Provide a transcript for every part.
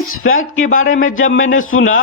इस फैक्ट के बारे में जब मैंने सुना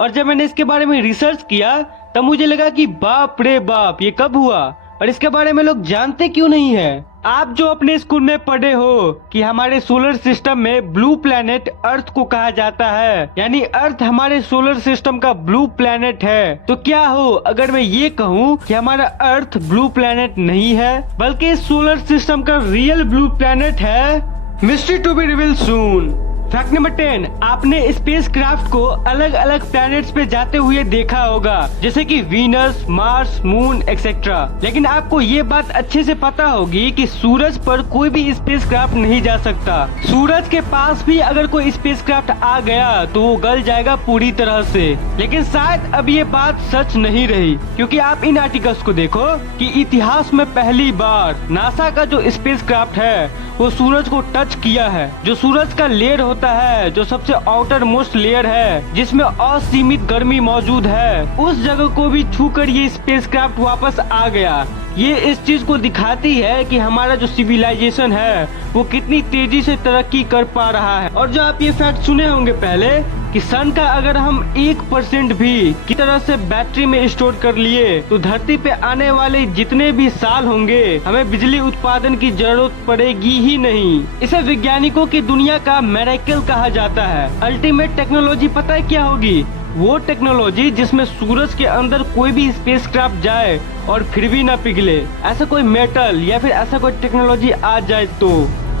और जब मैंने इसके बारे में रिसर्च किया तब मुझे लगा कि बाप रे बाप, ये कब हुआ और इसके बारे में लोग जानते क्यों नहीं है। आप जो अपने स्कूल में पढ़े हो कि हमारे सोलर सिस्टम में ब्लू प्लैनेट अर्थ को कहा जाता है, यानी अर्थ हमारे सोलर सिस्टम का ब्लू प्लैनेट है, तो क्या हो अगर मैं ये कहूँ कि हमारा अर्थ ब्लू प्लैनेट नहीं है बल्कि इस सोलर सिस्टम का रियल ब्लू प्लैनेट है। Mystery to be revealed soon. Fact number 10, आपने स्पेस क्राफ्ट को अलग अलग प्लैनेट्स पे जाते हुए देखा होगा, जैसे कि वीनस, मार्स, मून एक्सेट्रा। लेकिन आपको ये बात अच्छे से पता होगी कि सूरज पर कोई भी स्पेस क्राफ्ट नहीं जा सकता। सूरज के पास भी अगर कोई स्पेस क्राफ्ट आ गया तो वो गल जाएगा पूरी तरह से। लेकिन शायद अब ये बात सच नहीं रही, क्योंकि आप इन आर्टिकल्स को देखो कि इतिहास में पहली बार नासा का जो स्पेस क्राफ्ट है वो सूरज को टच किया है। जो सूरज का लेयर होता है, जो सबसे आउटर मोस्ट लेयर है जिसमें असीमित गर्मी मौजूद है, उस जगह को भी छूकर ये स्पेसक्राफ्ट वापस आ गया। ये इस चीज को दिखाती है कि हमारा जो सिविलाइजेशन है वो कितनी तेजी से तरक्की कर पा रहा है। और जो आप ये फैक्ट सुने होंगे पहले कि सन का अगर हम 1% भी की तरह से बैटरी में स्टोर कर लिए तो धरती पे आने वाले जितने भी साल होंगे हमें बिजली उत्पादन की जरूरत पड़ेगी ही नहीं। इसे वैज्ञानिकों की दुनिया का मिरेकल कहा जाता है। अल्टीमेट टेक्नोलॉजी पता है क्या होगी? वो टेक्नोलॉजी जिसमें सूरज के अंदर कोई भी स्पेसक्राफ्ट जाए और फिर भी ना पिघले। ऐसा कोई मेटल या फिर ऐसा कोई टेक्नोलॉजी आ जाए तो।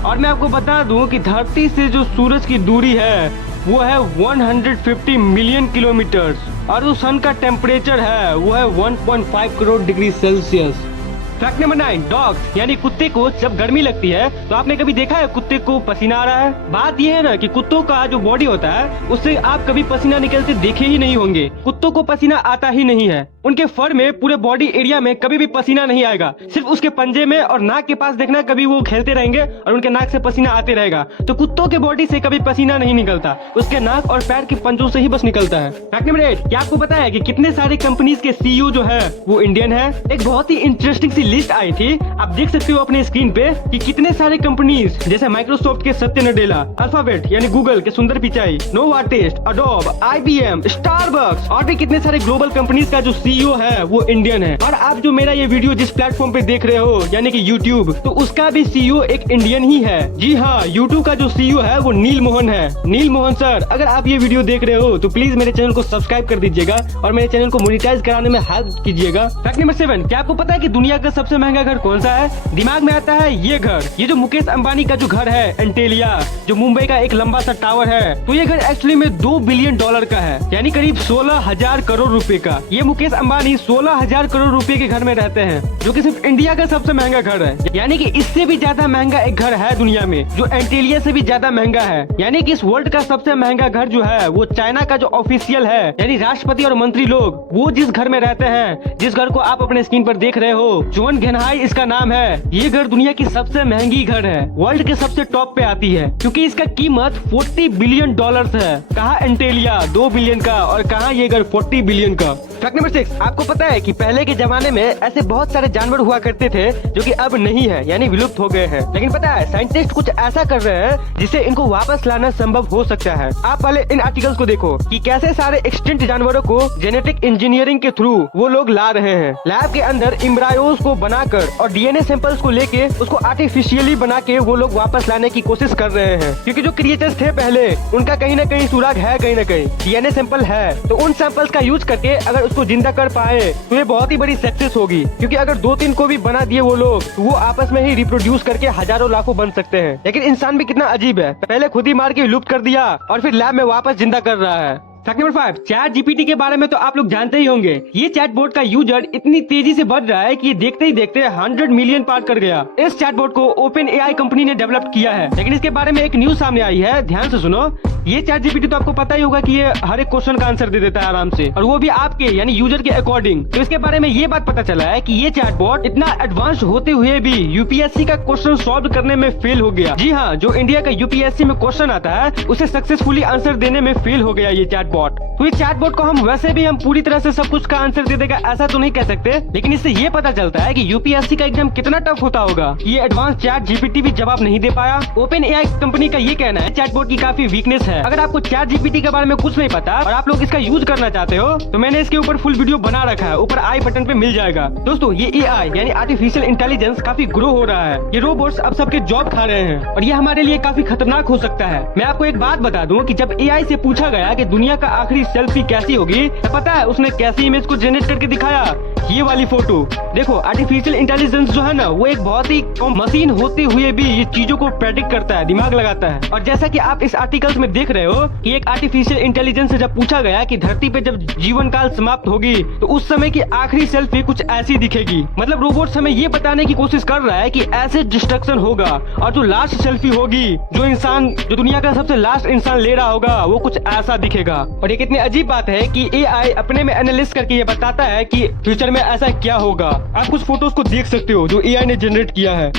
और मैं आपको बता दूं कि धरती से जो सूरज की दूरी है वो है 150 मिलियन किलोमीटर और जो सन का टेम्परेचर है वो है 1.5 crore degree Celsius. Fact number 9, dogs यानी कुत्ते को जब गर्मी लगती है तो आपने कभी देखा है कुत्ते को पसीना आ रहा है? बात यह है ना कि कुत्तों का जो बॉडी होता है उससे आप कभी पसीना निकलते देखे ही नहीं होंगे। कुत्तों को पसीना आता ही नहीं है। उनके फर में पूरे बॉडी एरिया में कभी भी पसीना नहीं आएगा। सिर्फ उसके पंजे में और नाक के पास देखना, कभी वो खेलते रहेंगे और उनके नाक से पसीना आते रहेगा। तो कुत्तों के बॉडी से कभी पसीना नहीं निकलता, उसके नाक और पैर के पंजों से ही बस निकलता है। फैक्ट नंबर 8, क्या आपको पता है कि कितने सारे कंपनीज के सीईओ जो है वो इंडियन है? एक बहुत ही इंटरेस्टिंग सी लिस्ट आई थी, आप देख सकते हो अपने स्क्रीन पे कि कितने सारे कंपनीज जैसे माइक्रोसॉफ्ट के सत्य नडेला, अल्फाबेट यानी गूगल के सुंदर पिचाई, नोवार्टिस्ट, अडोब, IBM, स्टारबक्स और भी कितने सारे ग्लोबल कंपनीज का जो सीईओ है वो इंडियन है। और आप जो मेरा ये वीडियो जिस प्लेटफॉर्म पे देख रहे हो यानी कि यूट्यूब, तो उसका भी सीईओ एक इंडियन ही है। जी हाँ, यूट्यूब का जो सीईओ है वो नील मोहन है। नील मोहन सर, अगर आप ये वीडियो देख रहे हो तो प्लीज मेरे चैनल को सब्सक्राइब कर दीजिएगा और मेरे चैनल को मोनेटाइज कराने में हेल्प कीजिएगा। फैक्ट नंबर 7, क्या आपको पता है कि दुनिया का सबसे महंगा घर कौन सा है? दिमाग में आता है ये घर, ये जो मुकेश अंबानी का जो घर है एंटेलिया, जो मुंबई का एक लंबा सा टावर है, तो ये घर एक्चुअली में $2 बिलियन का है, यानी करीब 16,000 करोड़ रुपए का। ये मुकेश अंबानी 16,000 करोड़ रुपए के घर में रहते हैं, जो कि सिर्फ इंडिया का सबसे महंगा घर है। यानी कि इससे भी ज्यादा महंगा एक घर है दुनिया में जो एंटेलिया से भी ज्यादा महंगा है। यानी कि इस वर्ल्ड का सबसे महंगा घर जो है वो चाइना का जो ऑफिशियल है, यानी राष्ट्रपति और मंत्री लोग वो जिस घर में रहते हैं, जिस घर को आप अपने स्क्रीन पर देख रहे हो, जोन घेनहाई इसका नाम है। ये घर दुनिया की सबसे महंगी घर है, वर्ल्ड के सबसे टॉप पे आती है, क्योंकि इसका कीमत $40 बिलियन है। कहाँ एंटेलिया 2 बिलियन का और कहाँ ये घर 40 बिलियन का। फैक्ट नंबर 6, आपको पता है कि पहले के जमाने में ऐसे बहुत सारे जानवर हुआ करते थे जो कि अब नहीं है, यानी विलुप्त हो गए हैं। लेकिन पता है साइंटिस्ट कुछ ऐसा कर रहे हैं जिससे इनको वापस लाना संभव हो सकता है। आप पहले इन आर्टिकल्स को देखो कि कैसे सारे एक्सटिंक्ट जानवरों को जेनेटिक इंजीनियरिंग के थ्रू वो लोग ला रहे हैं। लैब के अंदर एम्ब्रायोस को बनाकर और डीएनए सैंपल्स को लेके उसको आर्टिफिशियली बना के वो लोग वापस लाने की कोशिश कर रहे हैं, क्योंकि जो क्रिएचर्स थे पहले उनका कहीं ना कहीं सुराग है, कहीं ना कहीं डीएनए सैंपल है। तो उन सैंपल्स का यूज करके अगर उसको जिंदा कर पाए तो ये बहुत ही बड़ी सक्सेस होगी, क्योंकि अगर 2-3 को भी बना दिए वो लोग तो वो आपस में ही रिप्रोड्यूस करके हजारों लाखों बन सकते हैं। लेकिन इंसान भी कितना अजीब है, पहले खुद ही मार के लुप्त कर दिया और फिर लैब में वापस जिंदा कर रहा है। फैक्ट नंबर 5, चैट जीपीटी के बारे में तो आप लोग जानते ही होंगे। ये चैटबॉट का यूजर इतनी तेजी से बढ़ रहा है कि ये देखते ही देखते 100 मिलियन पार कर गया। इस चैटबॉट को ओपन एआई कंपनी ने डेवलप किया है, लेकिन इसके बारे में एक न्यूज सामने आई है, ध्यान से सुनो। ये चैट जीपीटी तो आपको पता ही होगा कि ये हर एक क्वेश्चन का आंसर दे देता है आराम से, और वो भी आपके यानी यूजर के अकॉर्डिंग। तो इसके बारे में ये बात पता चला है कि ये चैटबॉट इतना एडवांस होते हुए भी यूपीएससी का क्वेश्चन सॉल्व करने में फेल हो गया। जी हाँ, जो इंडिया का यूपीएससी में क्वेश्चन आता है उसे सक्सेसफुली आंसर देने में फेल हो गया ये चैटबॉट। बॉट। तो इस चैट बॉट को हम वैसे भी हम पूरी तरह से सब कुछ का आंसर दे देगा ऐसा तो नहीं कह सकते, लेकिन इससे ये पता चलता है कि यूपीएससी का एग्जाम कितना टफ होता होगा। ये एडवांस चैट जीपीटी भी जवाब नहीं दे पाया। ओपन एआई कंपनी का ये कहना है चैट बॉट की काफी वीकनेस है। अगर आपको चैट जीपीटी के बारे में कुछ नहीं पता और आप लोग इसका यूज करना चाहते हो तो मैंने इसके ऊपर फुल वीडियो बना रखा है, ऊपर आई बटन पे मिल जाएगा। दोस्तों ये एआई यानी आर्टिफिशियल इंटेलिजेंस काफी ग्रो हो रहा है। ये रोबोट्स अब सबके जॉब खा रहे हैं और ये हमारे लिए काफी खतरनाक हो सकता है। मैं आपको एक बात बता दूं कि जब एआई से पूछा गया कि दुनिया का आखिरी सेल्फी कैसी होगी, तो पता है उसने कैसी इमेज को जनरेट करके दिखाया, ये वाली फोटो। देखो आर्टिफिशियल इंटेलिजेंस जो है ना वो एक बहुत ही मशीन होते हुए भी ये चीजों को प्रेडिक्ट करता है, दिमाग लगाता है। और जैसा कि आप इस आर्टिकल्स में देख रहे हो कि एक आर्टिफिशियल इंटेलिजेंस से जब पूछा गया कि धरती पे जब जीवन काल समाप्त होगी तो उस समय की आखिरी सेल्फी कुछ ऐसी दिखेगी। मतलब रोबोट्स हमें ये बताने की कोशिश कर रहा है कि ऐसे डिस्ट्रक्शन होगा और जो लास्ट सेल्फी होगी जो दुनिया का सबसे लास्ट इंसान ले रहा होगा वो कुछ ऐसा दिखेगा। और ये कितनी अजीब बात है कि एआई अपने में एनालिस्ट करके ये बताता है कि फ्यूचर में ऐसा क्या होगा। आप कुछ फोटोज को देख सकते हो जो एआई ने जनरेट किया है।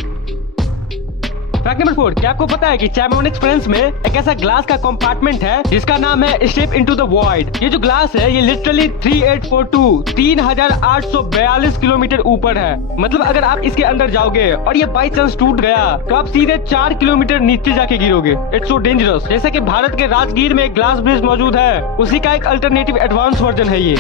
फैक्ट नंबर 4, क्या आपको पता है कि चैमोन एक्सपीरियंस में एक ऐसा ग्लास का कंपार्टमेंट है जिसका नाम है स्टेप इनटू द वॉइड। ये जो ग्लास है ये लिटरली 3842 किलोमीटर ऊपर है। मतलब अगर आप इसके अंदर जाओगे और ये बाई चांस टूट गया तो आप सीधे 4 किलोमीटर नीचे जाके गिरोगे। It's so dangerous. जैसा कि भारत के राजगीर में एक ग्लास ब्रिज मौजूद है, उसी का एक अल्टरनेटिव एडवांस वर्जन है ये।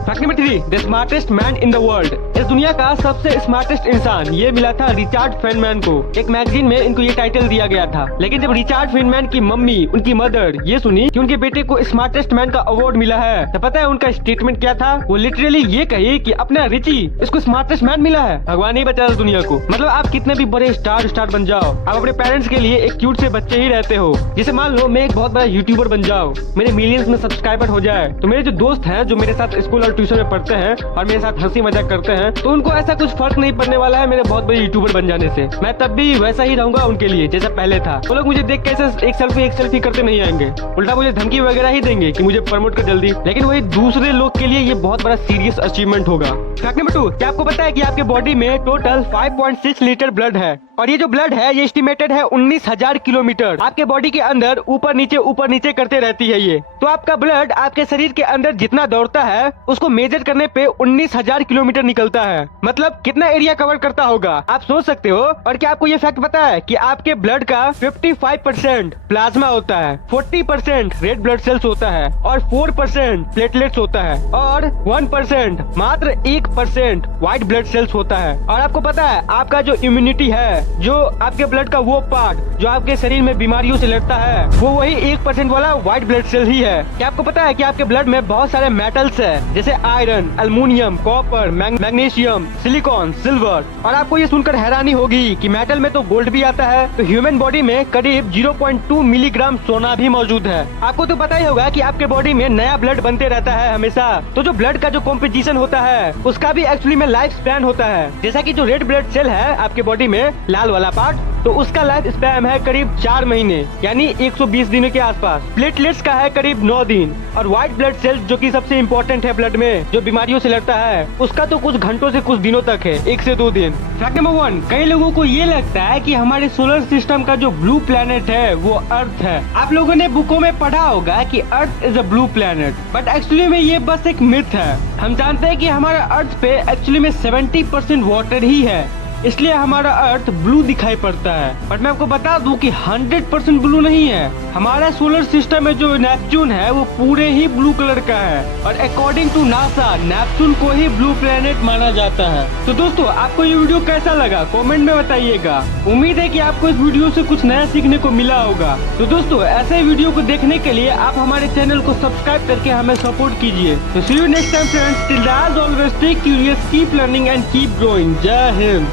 Fact number 3, the smartest man in the world. इस दुनिया का सबसे स्मार्टेस्ट इंसान ये मिला था रिचर्ड फेनमैन को। एक मैगजीन में इनको ये टाइटल दिया गया था, लेकिन जब रिचर्ड फेनमैन की मम्मी, उनकी मदर ये सुनी कि उनके बेटे को स्मार्टेस्ट मैन का अवार्ड मिला है, तो पता है उनका स्टेटमेंट क्या था? वो लिटरली ये कही कि अपना रिची इसको स्मार्टेस्ट मैन मिला है। भगवान ही बचा दुनिया को। मतलब आप कितने भी बड़े स्टार बन जाओ, आप अपने पेरेंट्स के लिए एक क्यूट से बच्चे ही रहते हो। जैसे मान लो मैं एक बहुत बड़ा यूट्यूबर बन जाऊँ, मेरे मिलियंस में सब्सक्राइबर हो जाए, तो मेरे जो दोस्त हैं जो मेरे साथ स्कूल और ट्यूशन में पढ़ते हैं और मेरे साथ हंसी मजाक करते हैं, तो उनको ऐसा कुछ फर्क नहीं पड़ने वाला है मेरे बहुत बड़े यूट्यूबर बन जाने से। मैं तब भी वैसा ही रहूंगा उनके लिए जैसा पहले था। वो लोग मुझे देख कैसे एक सेल्फी करते नहीं आएंगे, उल्टा मुझे धमकी वगैरह ही देंगे कि मुझे प्रमोट कर जल्दी। लेकिन वही दूसरे लोग के लिए ये बहुत बड़ा सीरियस अचीवमेंट होगा। फैक्ट नंबर 2, क्या आपको पता है कि आपके बॉडी में टोटल 5.6 लीटर ब्लड है और ये जो ब्लड है ये एस्टिमेटेड है 19,000 किलोमीटर आपके बॉडी के अंदर ऊपर नीचे करते रहती है ये। तो आपका ब्लड आपके शरीर के अंदर जितना दौड़ता है उसको मेजर करने पे 19,000 किलोमीटर निकलता है। मतलब कितना एरिया कवर करता होगा आप सोच सकते हो। और क्या आपको ये फैक्ट पता है कि आपके ब्लड का 55% प्लाज्मा होता है, 40% रेड ब्लड सेल्स होता है और 4% प्लेटलेट्स होता है और 1% मात्र 1% व्हाइट ब्लड सेल्स होता है। और आपको पता है आपका जो इम्यूनिटी है, जो आपके ब्लड का वो पार्ट जो आपके शरीर में बीमारियों से लड़ता है, वो वही 1% वाला व्हाइट ब्लड सेल ही है। क्या आपको पता है कि आपके ब्लड में बहुत सारे मेटल्स है जैसे iron, aluminium, copper, magnesium, silicon, silver. और आपको ये सुनकर हैरानी होगी कि मेटल में तो गोल्ड भी आता है, तो ह्यूमन बॉडी में करीब 0.2 मिलीग्राम सोना भी मौजूद है। आपको तो पता ही होगा कि आपके बॉडी में नया ब्लड बनते रहता है हमेशा। तो जो ब्लड का जो कॉम्पोजिशन होता है उसका भी एक्चुअली में लाइफ स्पैन होता है। जैसा कि जो रेड ब्लड सेल है आपके बॉडी में, लाल वाला पार्ट, तो उसका लाइफ स्पैन है करीब 4 महीने यानी 120 दिनों के आसपास। प्लेटलेट्स का है करीब 9 दिन और व्हाइट ब्लड सेल जो कि सबसे इम्पोर्टेंट है ब्लड में, जो बीमारियों से लड़ता है, उसका तो कुछ घंटों से कुछ दिनों तक है, 1 से 2 दिन। फैक्ट नंबर 1, कई लोगों को ये लगता है कि हमारे सोलर सिस्टम का जो ब्लू प्लेनेट है वो अर्थ है। आप लोगों ने बुकों में पढ़ा होगा कि earth is a blue planet, but actually में ये बस एक मिथ है। हम जानते हैं कि हमारा अर्थ पे एक्चुअली में 70% वाटर ही है, इसलिए हमारा अर्थ ब्लू दिखाई पड़ता है। बट मैं आपको बता दूं कि 100% ब्लू नहीं है। हमारा सोलर सिस्टम में जो नेपच्यून है वो पूरे ही ब्लू कलर का है और अकॉर्डिंग टू नासा नेपच्यून को ही ब्लू प्लेनेट माना जाता है। तो दोस्तों आपको ये वीडियो कैसा लगा कमेंट में बताइएगा। उम्मीद है कि आपको इस वीडियो से कुछ नया सीखने को मिला होगा। तो दोस्तों ऐसे वीडियो को देखने के लिए आप हमारे चैनल को सब्सक्राइब करके हमें सपोर्ट कीजिए। तो see you next time friends, till then always stay curious, keep learning and keep growing. जय हिंद।